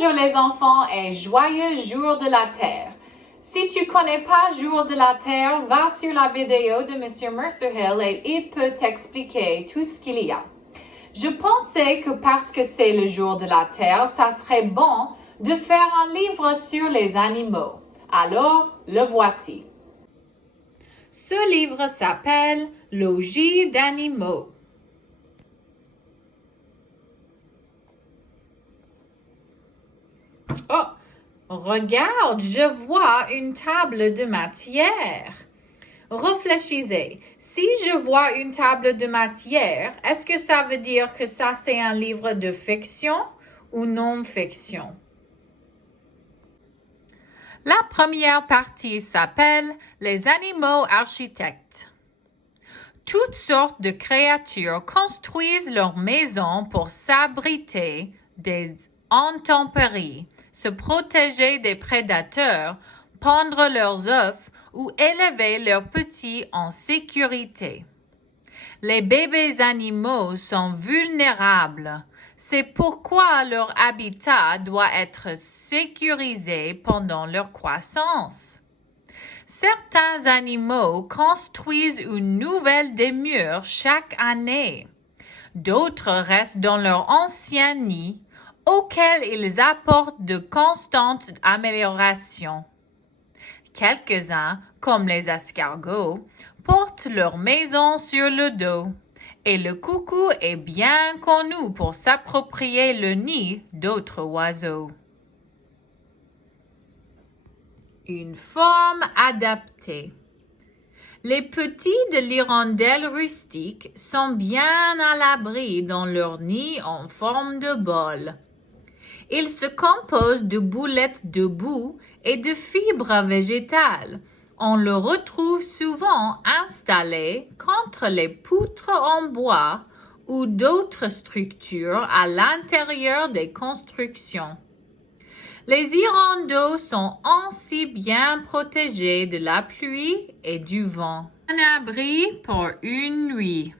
Bonjour les enfants et joyeux jour de la Terre. Si tu connais pas Jour de la Terre, va sur la vidéo de Monsieur Mercerhill et il peut t'expliquer tout ce qu'il y a. Je pensais que parce que c'est le jour de la Terre, ça serait bon de faire un livre sur les animaux. Alors, le voici. Ce livre s'appelle Logis d'animaux. Oh, regarde, je vois une table de matière. Réfléchissez, si je vois une table de matière, est-ce que ça veut dire que ça c'est un livre de fiction ou non-fiction? La première partie s'appelle Les animaux architectes. Toutes sortes de créatures construisent leurs maisons pour s'abriter des intempéries, se protéger des prédateurs, pondre leurs œufs ou élever leurs petits en sécurité. Les bébés animaux sont vulnérables. C'est pourquoi leur habitat doit être sécurisé pendant leur croissance. Certains animaux construisent une nouvelle demeure chaque année. D'autres restent dans leur ancien nid, auquel ils apportent de constantes améliorations. Quelques-uns, comme les escargots, portent leur maison sur le dos, et le coucou est bien connu pour s'approprier le nid d'autres oiseaux. Une forme adaptée. Les petits de l'hirondelle rustique sont bien à l'abri dans leur nid en forme de bol. Ils se composent de boulettes de boue et de fibres végétales. On le retrouve souvent installé contre les poutres en bois ou d'autres structures à l'intérieur des constructions. Les hirondelles sont ainsi bien protégés de la pluie et du vent. Un abri pour une nuit.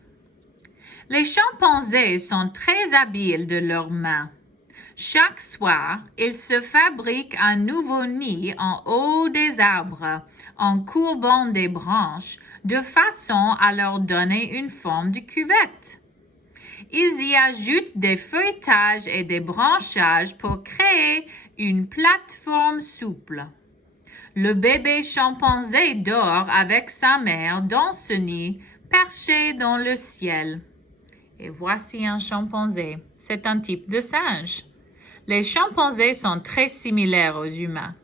Les chimpanzés sont très habiles de leurs mains. Chaque soir, ils se fabriquent un nouveau nid en haut des arbres, en courbant des branches, de façon à leur donner une forme de cuvette. Ils y ajoutent des feuilletages et des branchages pour créer une plateforme souple. Le bébé chimpanzé dort avec sa mère dans ce nid, perché dans le ciel. Et voici un chimpanzé. C'est un type de singe. Les chimpanzés sont très similaires aux humains.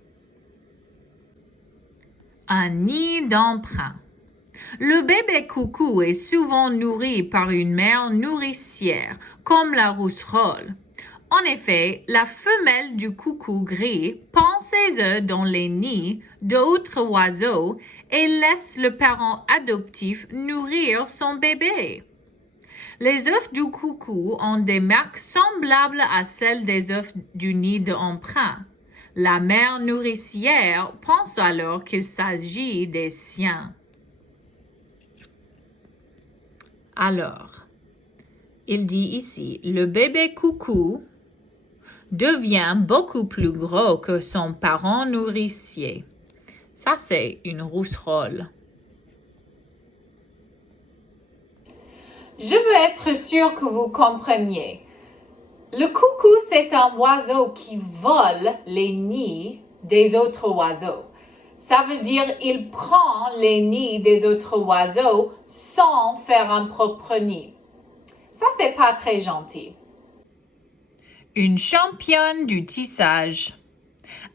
Un nid d'emprunt. Le bébé coucou est souvent nourri par une mère nourricière, comme la rousserolle. En effet, la femelle du coucou gris pond ses œufs dans les nids d'autres oiseaux et laisse le parent adoptif nourrir son bébé. Les œufs du coucou ont des marques semblables à celles des œufs du nid d'emprunt. La mère nourricière pense alors qu'il s'agit des siens. Alors, il dit ici, le bébé coucou devient beaucoup plus gros que son parent nourricier. Ça, c'est une rousserolle. Je veux être sûre que vous compreniez. Le coucou, c'est un oiseau qui vole les nids des autres oiseaux. Ça veut dire qu'il prend les nids des autres oiseaux sans faire un propre nid. Ça, c'est pas très gentil. Une championne du tissage.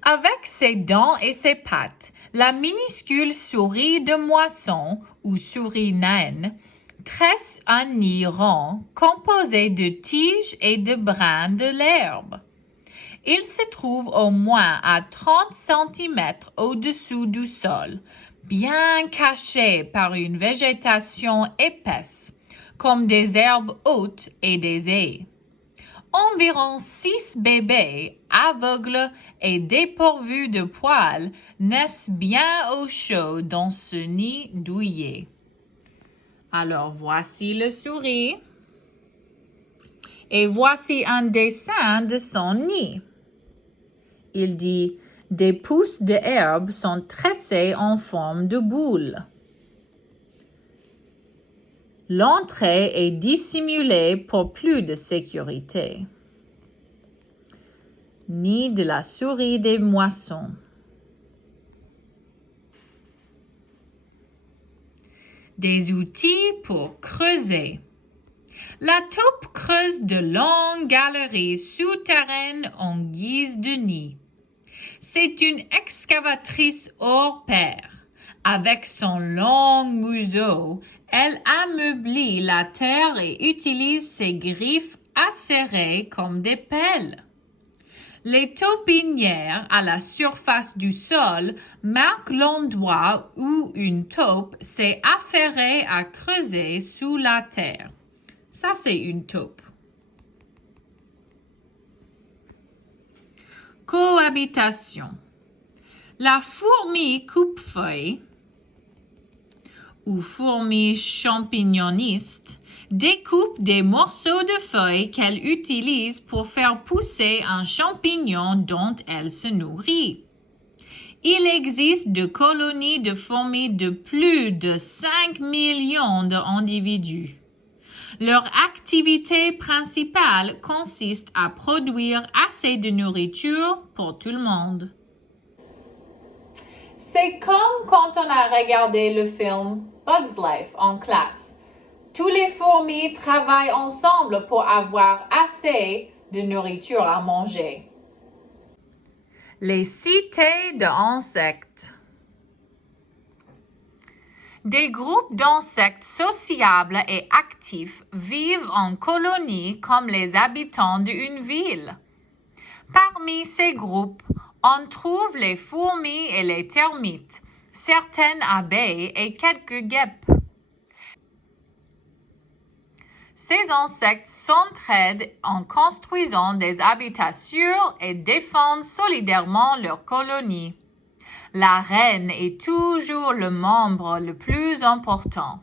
Avec ses dents et ses pattes, la minuscule souris de moisson ou souris naine tresse un nid rond composé de tiges et de brins de l'herbe. Il se trouve au moins à 30 cm au-dessous du sol, bien caché par une végétation épaisse, comme des herbes hautes et des haies. Environ 6 bébés, aveugles et dépourvus de poils, naissent bien au chaud dans ce nid douillet. Alors voici le souris et voici un dessin de son nid. Il dit « Des pousses de herbe sont tressées en forme de boule. » L'entrée est dissimulée pour plus de sécurité. Nid de la souris des moissons. Des outils pour creuser. La taupe creuse de longues galeries souterraines en guise de nid. C'est une excavatrice hors pair. Avec son long museau, elle ameublit la terre et utilise ses griffes acérées comme des pelles. Les taupinières à la surface du sol marquent l'endroit où une taupe s'est affairée à creuser sous la terre. Ça, c'est une taupe. Cohabitation. La fourmi coupe-feuille ou fourmi champignoniste découpe des morceaux de feuilles qu'elle utilise pour faire pousser un champignon dont elle se nourrit. Il existe de colonies de fourmis de plus de 5 millions d'individus. Leur activité principale consiste à produire assez de nourriture pour tout le monde. C'est comme quand on a regardé le film Bugs Life en classe. Tous les fourmis travaillent ensemble pour avoir assez de nourriture à manger. Les cités d'insectes. Des groupes d'insectes sociables et actifs vivent en colonie comme les habitants d'une ville. Parmi ces groupes, on trouve les fourmis et les termites, certaines abeilles et quelques guêpes. Ces insectes s'entraident en construisant des habitats sûrs et défendent solidairement leur colonie. La reine est toujours le membre le plus important.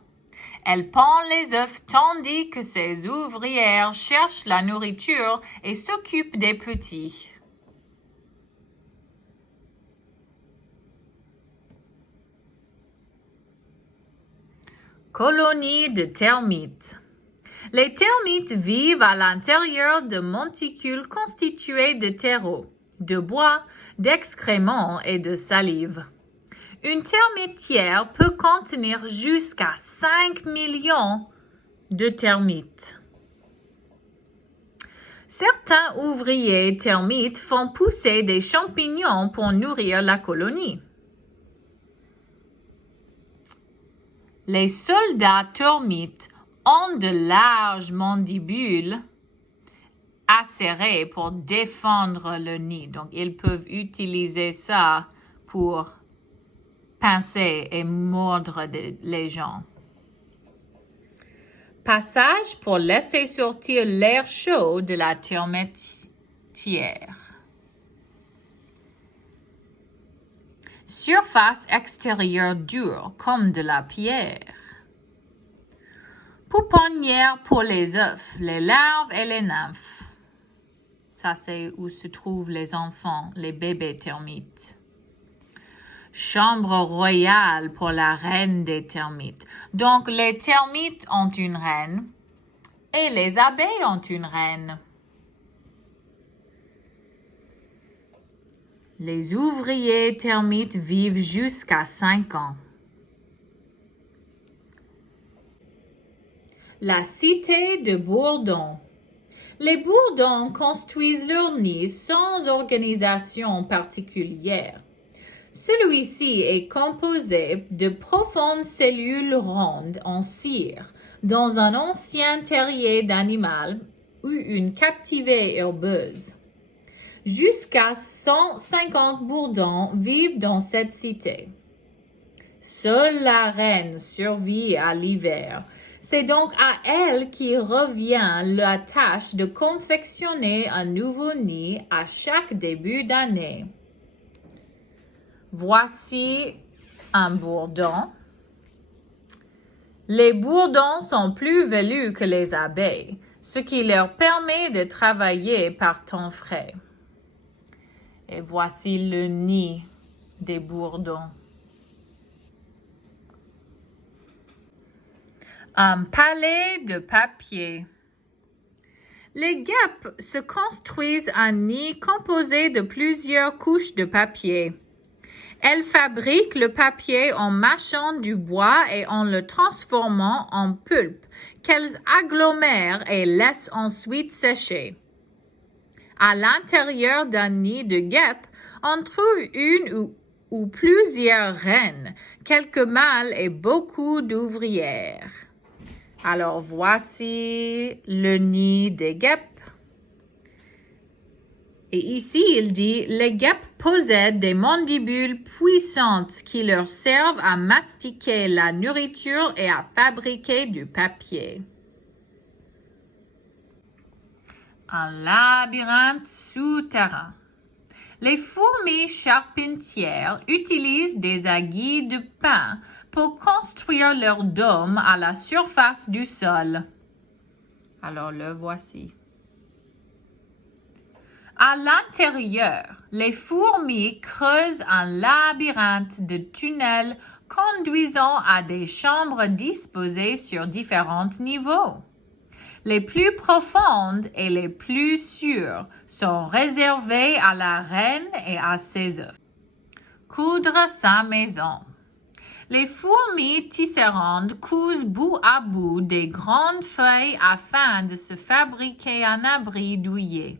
Elle pond les œufs tandis que ses ouvrières cherchent la nourriture et s'occupent des petits. Colonie de termites. Les termites vivent à l'intérieur de monticules constitués de terreau, de bois, d'excréments et de salive. Une termitière peut contenir jusqu'à 5 millions de termites. Certains ouvriers termites font pousser des champignons pour nourrir la colonie. Les soldats termites ont de larges mandibules acérées pour défendre le nid. Donc, ils peuvent utiliser ça pour pincer et mordre les gens. Passage pour laisser sortir l'air chaud de la termitière. Surface extérieure dure comme de la pierre. Pouponnière pour les œufs, les larves et les nymphes. Ça, c'est où se trouvent les enfants, les bébés termites. Chambre royale pour la reine des termites. Donc, les termites ont une reine et les abeilles ont une reine. Les ouvriers termites vivent jusqu'à 5 ans. La cité de bourdons. Les bourdons construisent leur nid sans organisation particulière. Celui-ci est composé de profondes cellules rondes en cire dans un ancien terrier d'animal ou une captivée herbeuse. Jusqu'à 150 bourdons vivent dans cette cité. Seule la reine survit à l'hiver. C'est donc à elle qui revient la tâche de confectionner un nouveau nid à chaque début d'année. Voici un bourdon. Les bourdons sont plus velus que les abeilles, ce qui leur permet de travailler par temps frais. Et voici le nid des bourdons. Un palais de papier. Les guêpes se construisent un nid composé de plusieurs couches de papier. Elles fabriquent le papier en mâchant du bois et en le transformant en pulpe qu'elles agglomèrent et laissent ensuite sécher. À l'intérieur d'un nid de guêpes, on trouve une ou plusieurs reines, quelques mâles et beaucoup d'ouvrières. Alors voici le nid des guêpes. Et ici, il dit, les guêpes possèdent des mandibules puissantes qui leur servent à mastiquer la nourriture et à fabriquer du papier. Un labyrinthe souterrain. Les fourmis charpentières utilisent des aiguilles de pin pour construire leur dôme à la surface du sol. Alors le voici. À l'intérieur, les fourmis creusent un labyrinthe de tunnels conduisant à des chambres disposées sur différents niveaux. Les plus profondes et les plus sûres sont réservées à la reine et à ses œufs. Coudre sa maison. Les fourmis tisserandes cousent bout à bout des grandes feuilles afin de se fabriquer un abri douillet.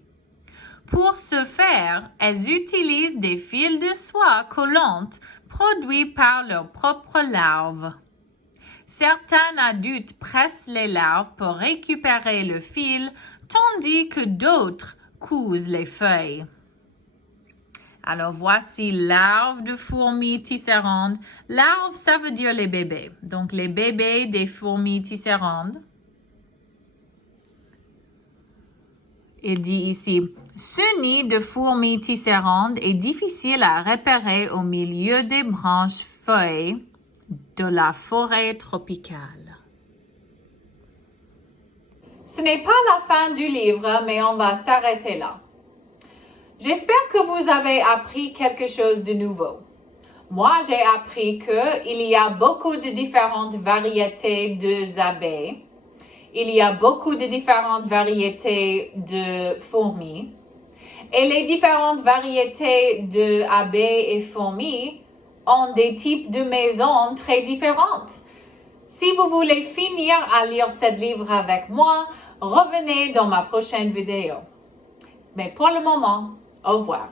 Pour ce faire, elles utilisent des fils de soie collantes produits par leurs propres larves. Certains adultes pressent les larves pour récupérer le fil, tandis que d'autres cousent les feuilles. Alors voici larves de fourmis tisserandes. Larves, ça veut dire les bébés. Donc les bébés des fourmis tisserandes. Il dit ici, ce nid de fourmis tisserandes est difficile à repérer au milieu des branches feuilles de la forêt tropicale. Ce n'est pas la fin du livre, mais on va s'arrêter là. J'espère que vous avez appris quelque chose de nouveau. Moi, j'ai appris qu'il y a beaucoup de différentes variétés d'abeilles. Il y a beaucoup de différentes variétés de fourmis. Et les différentes variétés d'abeilles et fourmis ont des types de maisons très différentes. Si vous voulez finir à lire ce livre avec moi, revenez dans ma prochaine vidéo. Mais pour le moment, au revoir.